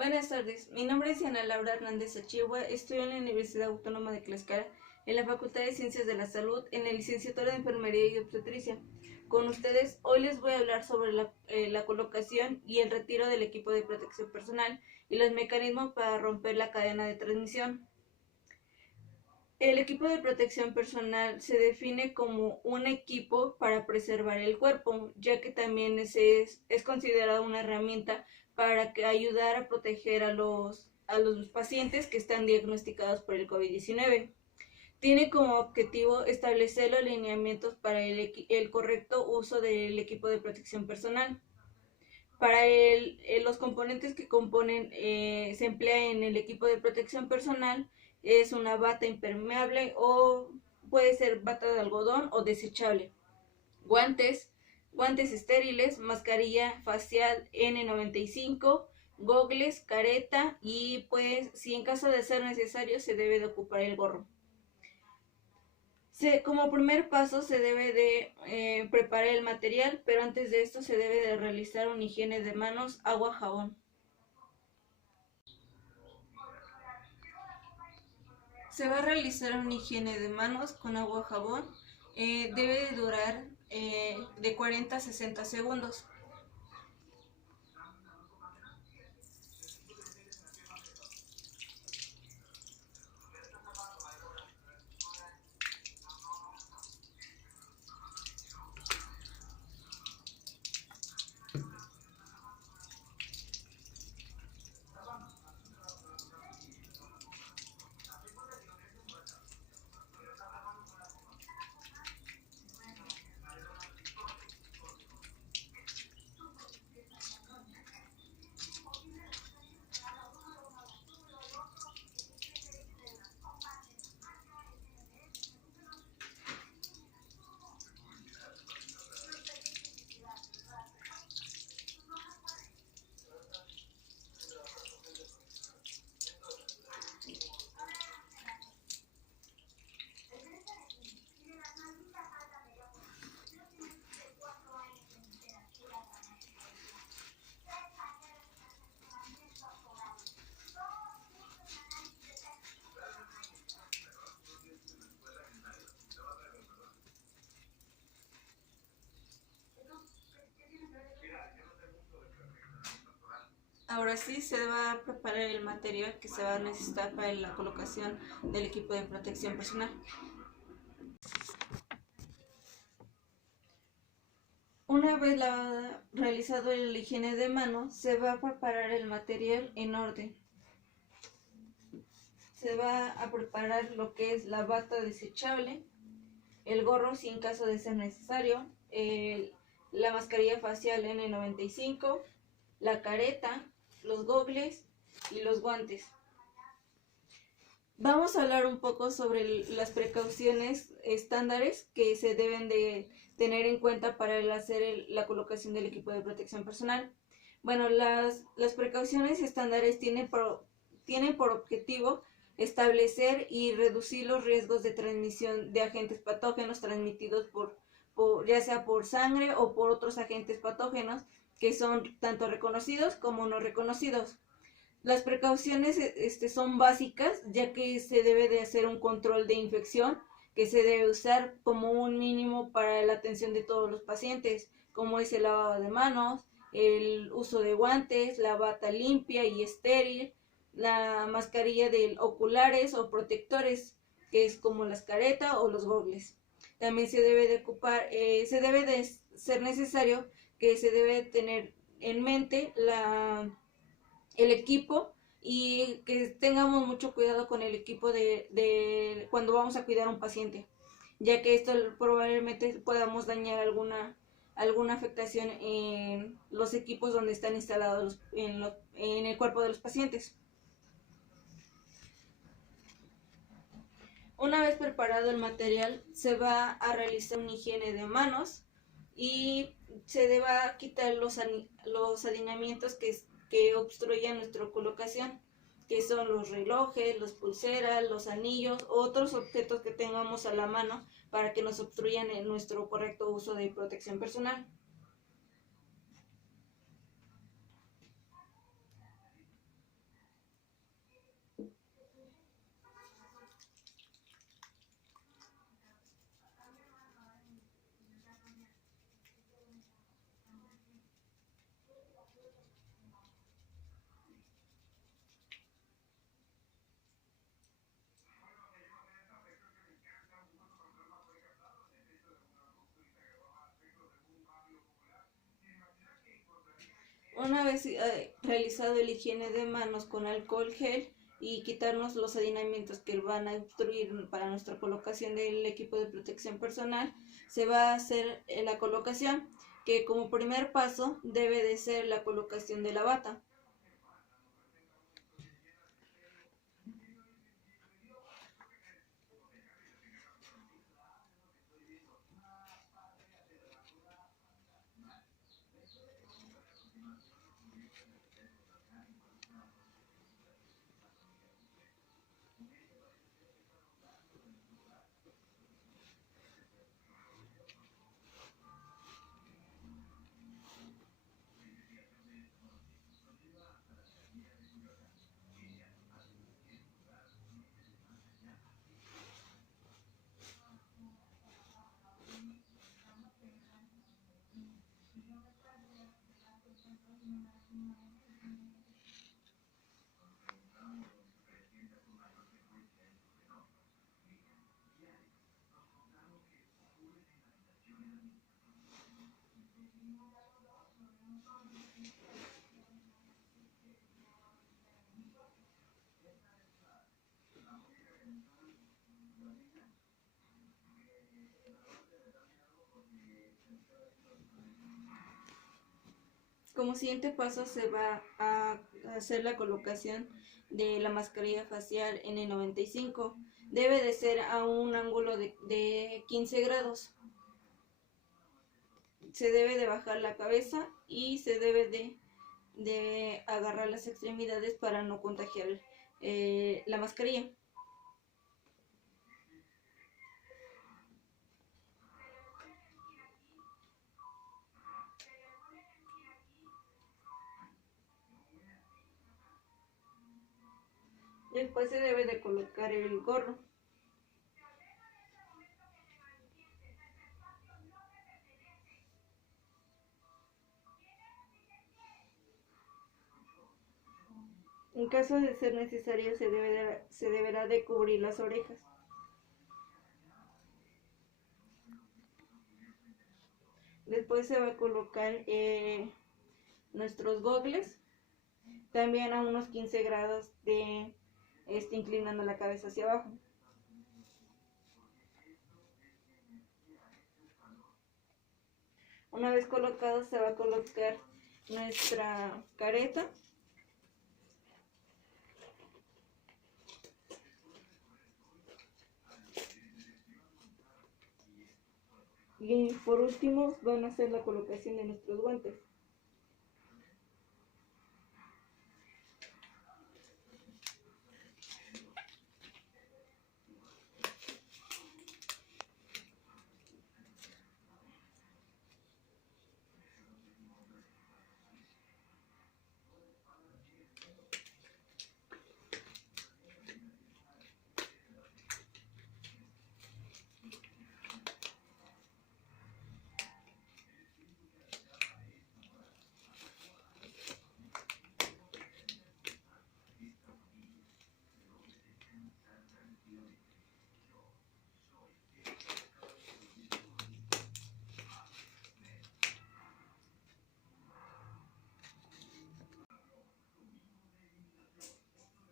Buenas tardes, mi nombre es Diana Laura Hernández Achigua, estudio en la Universidad Autónoma de Tlaxcala, en la Facultad de Ciencias de la Salud, en la licenciatura de Enfermería y Obstetricia. Con ustedes, hoy les voy a hablar sobre la colocación y el retiro del equipo de protección personal y los mecanismos para romper la cadena de transmisión. El equipo de protección personal se define como un equipo para preservar el cuerpo, ya que también es considerado una herramienta para ayudar a proteger a los pacientes que están diagnosticados por el COVID-19. Tiene como objetivo establecer los lineamientos para el correcto uso del equipo de protección personal. Para los componentes que componen se emplea en el equipo de protección personal es una bata impermeable o puede ser bata de algodón o desechable, guantes estériles, mascarilla facial N95, gogles, careta y pues si en caso de ser necesario se debe de ocupar el gorro. Como primer paso se debe de preparar el material, pero antes de esto se debe de realizar una higiene de manos, agua, jabón. Se va a realizar una higiene de manos con agua, jabón. Debe de durar de 40 a 60 segundos. Ahora sí se va a preparar el material que se va a necesitar para la colocación del equipo de protección personal. Una vez realizado la higiene de manos, se va a preparar el material en orden. Se va a preparar lo que es la bata desechable, el gorro si en caso de ser necesario, la mascarilla facial N95, la careta, los gogles y los guantes. Vamos a hablar un poco sobre las precauciones estándares que se deben de tener en cuenta para hacer la colocación del equipo de protección personal. Bueno, las precauciones estándares tienen por objetivo establecer y reducir los riesgos de transmisión de agentes patógenos transmitidos ya sea por sangre o por otros agentes patógenos que son tanto reconocidos como no reconocidos. Las precauciones son básicas, ya que se debe de hacer un control de infección que se debe usar como un mínimo para la atención de todos los pacientes, como es el lavado de manos, el uso de guantes, la bata limpia y estéril, la mascarilla de oculares o protectores, que es como las caretas o los gogles. También se debe de ocupar, se debe de ser necesario que se debe tener en mente el equipo y que tengamos mucho cuidado con el equipo de cuando vamos a cuidar a un paciente, ya que esto probablemente podamos dañar alguna afectación en los equipos donde están instalados en el cuerpo de los pacientes. Una vez preparado el material, se va a realizar una higiene de manos y se deba quitar los adineramientos que obstruyan nuestra colocación, que son los relojes, las pulseras, los anillos, otros objetos que tengamos a la mano para que nos obstruyan en nuestro correcto uso de protección personal. Una vez realizado el higiene de manos con alcohol gel y quitarnos los adineramientos que van a obstruir para nuestra colocación del equipo de protección personal, se va a hacer la colocación, que como primer paso debe de ser la colocación de la bata. Como siguiente paso se va a hacer la colocación de la mascarilla facial N95. Debe de ser a un ángulo de 15 grados. Se debe de bajar la cabeza y se debe de agarrar las extremidades para no contagiar la mascarilla. Después se debe de colocar el gorro. En caso de ser necesario se deberá de cubrir las orejas. Después se va a colocar nuestros gogles, también a unos 15 grados de inclinando la cabeza hacia abajo. Una vez colocado se va a colocar nuestra careta. Y por último van a hacer la colocación de nuestros guantes.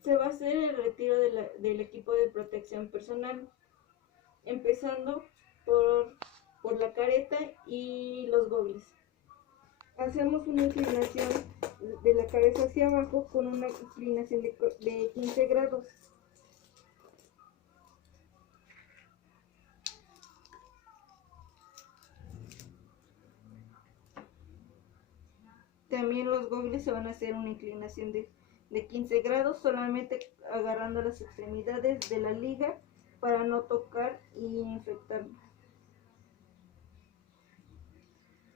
Se va a hacer el retiro del equipo de protección personal, empezando por la careta y los gogles. Hacemos una inclinación de la cabeza hacia abajo con una inclinación de 15 grados. También los gogles se van a hacer una inclinación de 15 grados, solamente agarrando las extremidades de la liga para no tocar y infectarnos.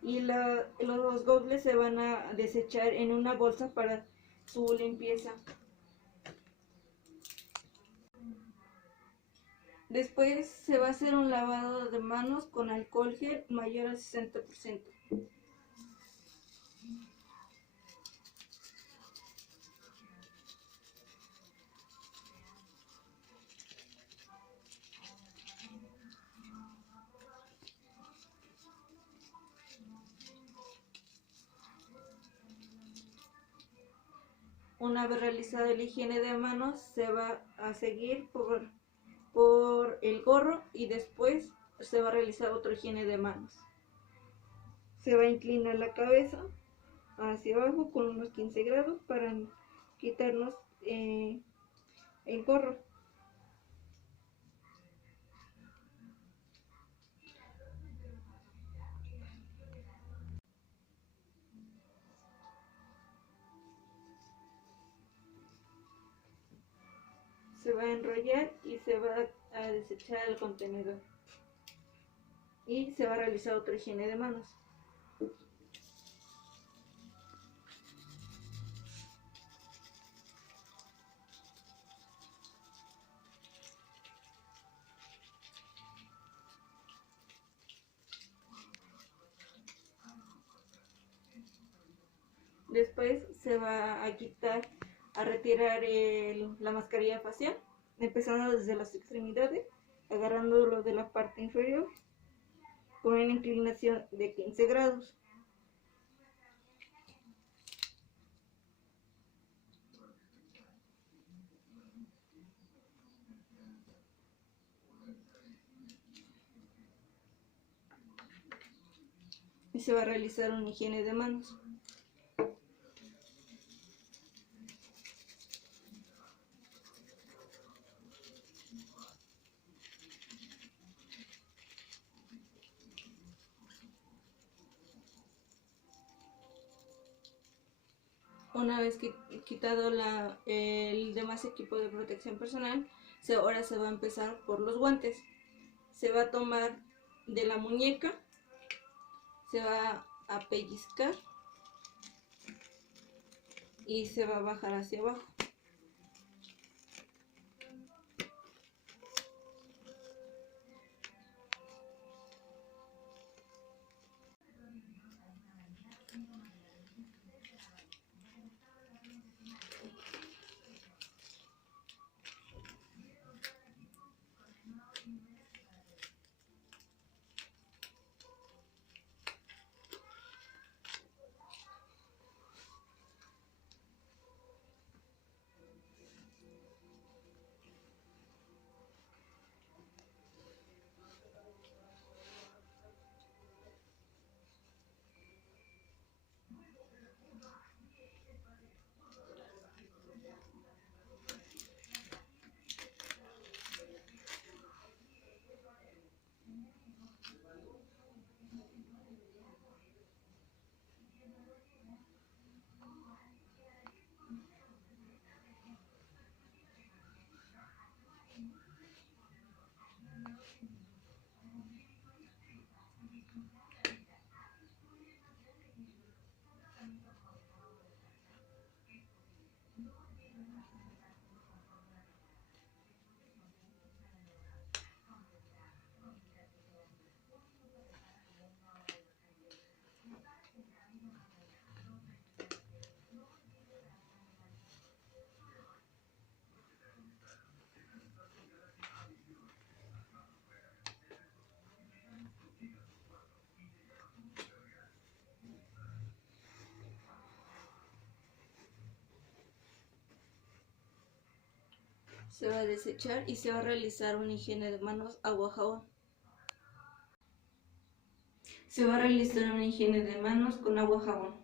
Y los gogles se van a desechar en una bolsa para su limpieza. Después se va a hacer un lavado de manos con alcohol gel mayor al 60%. Una vez realizada la higiene de manos, se va a seguir por el gorro y después se va a realizar otra higiene de manos. Se va a inclinar la cabeza hacia abajo con unos 15 grados para quitarnos el gorro. Se va a enrollar y se va a desechar el contenedor. Y se va a realizar otra higiene de manos. Después se va a quitar, a retirar la mascarilla facial, empezando desde las extremidades, agarrándolo de la parte inferior con una inclinación de 15 grados. Y se va a realizar una higiene de manos. Una vez quitado el demás equipo de protección personal, ahora se va a empezar por los guantes. Se va a tomar de la muñeca, se va a pellizcar y se va a bajar hacia abajo. Se va a desechar y se va a realizar una higiene de manos, agua, jabón. Se va a realizar una higiene de manos con agua, jabón.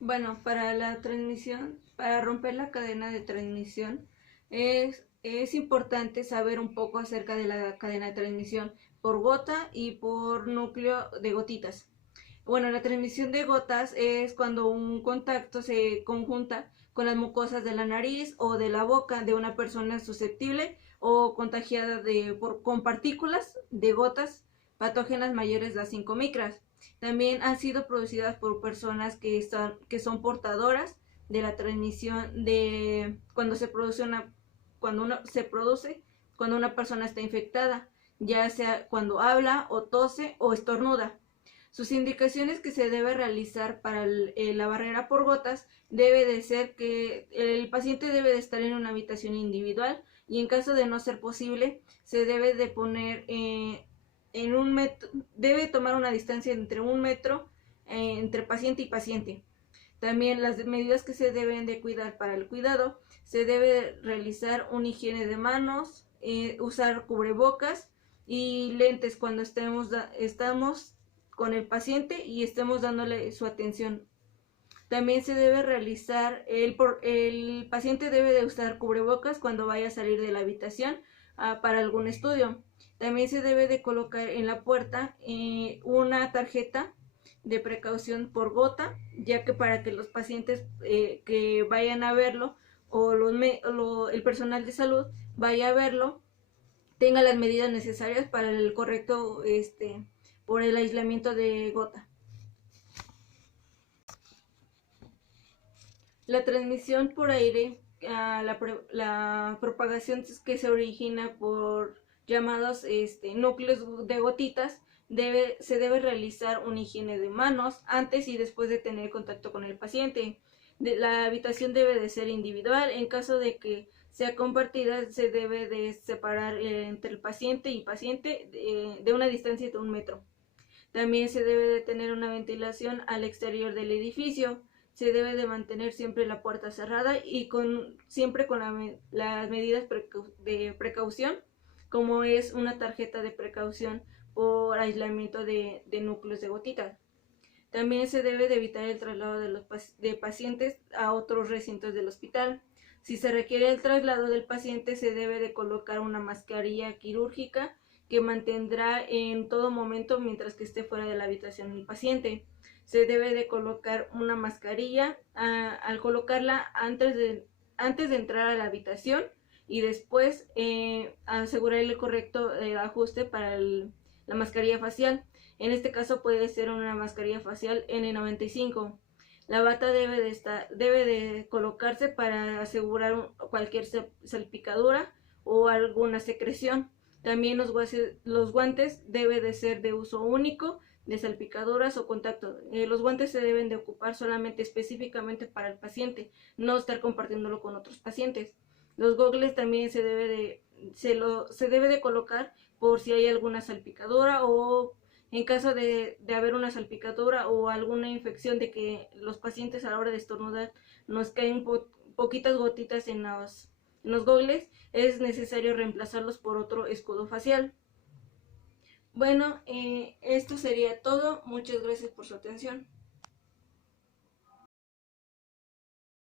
Bueno, para la transmisión, para romper la cadena de transmisión, es importante saber un poco acerca de la cadena de transmisión por gota y por núcleo de gotitas. Bueno, la transmisión de gotas es cuando un contacto se conjunta con las mucosas de la nariz o de la boca de una persona susceptible o contagiada con partículas de gotas patógenas mayores de 5 micras. También han sido producidas por personas que son portadoras de la transmisión de cuando se produce cuando una persona está infectada, ya sea cuando habla o tose o estornuda. Sus indicaciones que se debe realizar para la barrera por gotas debe de ser que el paciente debe de estar en una habitación individual y en caso de no ser posible se debe de poner en un metro, debe tomar una distancia entre 1 metro entre paciente y paciente. También las medidas que se deben de cuidar para el cuidado, se debe realizar una higiene de manos, usar cubrebocas y lentes cuando estamos con el paciente y estemos dándole su atención. También se debe realizar, el paciente debe de usar cubrebocas cuando vaya a salir de la habitación para algún estudio. También se debe de colocar en la puerta una tarjeta de precaución por gota, ya que para que los pacientes que vayan a verlo o el personal de salud vaya a verlo, tenga las medidas necesarias para el correcto por el aislamiento de gota. La transmisión por aire, la propagación que se origina por llamados núcleos de gotitas, se debe realizar una higiene de manos antes y después de tener contacto con el paciente. La habitación debe de ser individual. En caso de que sea compartida, se debe de separar entre el paciente y paciente de una distancia de 1 metro. También se debe de tener una ventilación al exterior del edificio. Se debe de mantener siempre la puerta cerrada y siempre con las medidas de precaución, como es una tarjeta de precaución por aislamiento de núcleos de gotitas. También se debe de evitar el traslado de pacientes a otros recintos del hospital. Si se requiere el traslado del paciente, se debe de colocar una mascarilla quirúrgica que mantendrá en todo momento mientras que esté fuera de la habitación el paciente. Se debe de colocar una mascarilla al colocarla antes de entrar a la habitación y después asegurar el correcto ajuste para la mascarilla facial. En este caso puede ser una mascarilla facial N95. La bata debe de colocarse para asegurar cualquier salpicadura o alguna secreción. También los guantes deben de ser de uso único, de salpicaduras o contacto. Los guantes se deben de ocupar solamente específicamente para el paciente, no estar compartiéndolo con otros pacientes. Los gogles también se debe de colocar por si hay alguna salpicadura o en caso de haber una salpicadura o alguna infección de que los pacientes a la hora de estornudar nos caen poquitas gotitas en los gogles, es necesario reemplazarlos por otro escudo facial. Bueno, esto sería todo. Muchas gracias por su atención.